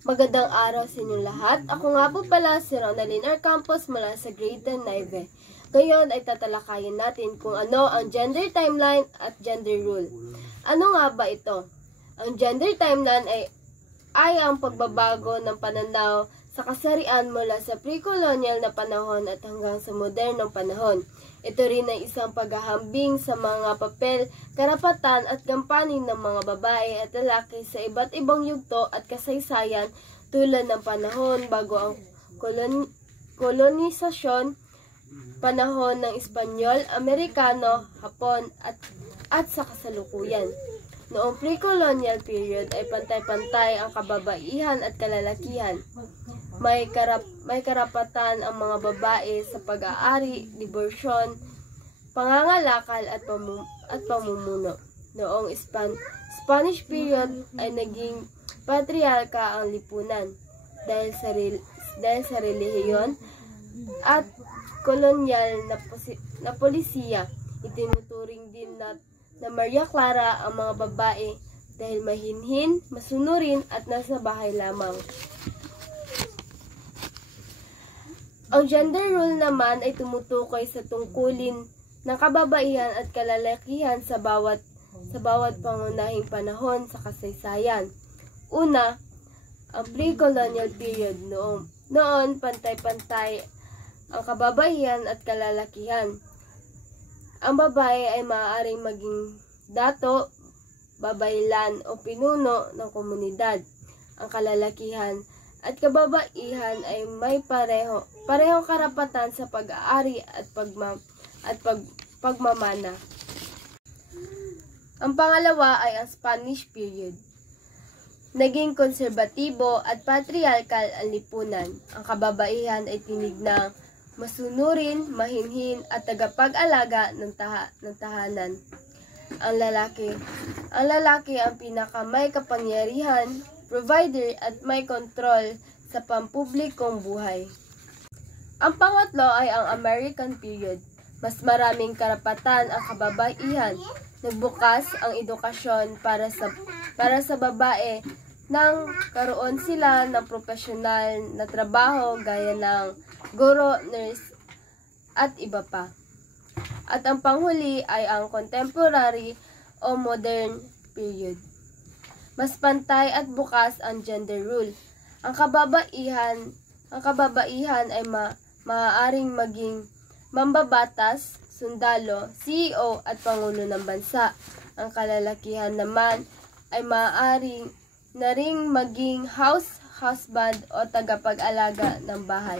Magandang araw sa inyong lahat. Ako nga po pala si Ronaldin R. Campos mula sa grade 10 Naive. Ngayon ay tatalakayin natin kung ano ang gender timeline at gender rule. Ano nga ba ito? Ang gender timeline ay ang pagbabago ng pananaw sa kasarian mula sa pre-colonial na panahon at hanggang sa modernong panahon. Ito rin ay isang paghahambing sa mga papel, karapatan at gampanin ng mga babae at lalaki sa iba't ibang yugto at kasaysayan tulad ng panahon bago ang kolonisasyon, panahon ng Espanyol, Amerikano, Hapon at sa kasalukuyan. Noong pre-colonial period ay pantay-pantay ang kababaihan at kalalakihan. May karapatan ang mga babae sa pag-aari, diborsyon, pangangalakal at pamumuno. Noong Spanish period ay naging patriarka ang lipunan dahil sa relihiyon at kolonyal na polisiya. Itinuturing din na Maria Clara ang mga babae dahil mahinhin, masunurin at nasa bahay lamang. Ang gender role naman ay tumutukoy sa tungkulin ng kababaihan at kalalakihan sa bawat pangunahing panahon sa kasaysayan. Una, ang pre-colonial period. Noon pantay-pantay ang kababaihan at kalalakihan. Ang babae ay maaaring maging dato, babaylan o pinuno ng komunidad. Ang kalalakihan at kababaihan ay may parehong karapatan sa pag-aari at pagmamana. Ang pangalawa ay ang Spanish period. Naging konserbatibo at patriarkal ang lipunan. Ang kababaihan ay tinignang masunurin, mahinhin at tagapag-alaga ng tahanan. Ang lalaki ang pinakamay kapangyarihan, provider at may kontrol sa pampublikong buhay. Ang pangatlo ay ang American period. Mas maraming karapatan ang kababaihan. Nagbukas ang edukasyon para sa babae nang karoon sila ng profesional na trabaho gaya ng guro, nurse at iba pa. At ang panghuli ay ang contemporary o modern period. Mas pantay at bukas ang gender rule. Ang kababaihan ay maaaring maging mambabatas, sundalo, CEO at pangulo ng bansa. Ang kalalakihan naman ay maaaring na ring maging husband o tagapag-alaga ng bahay.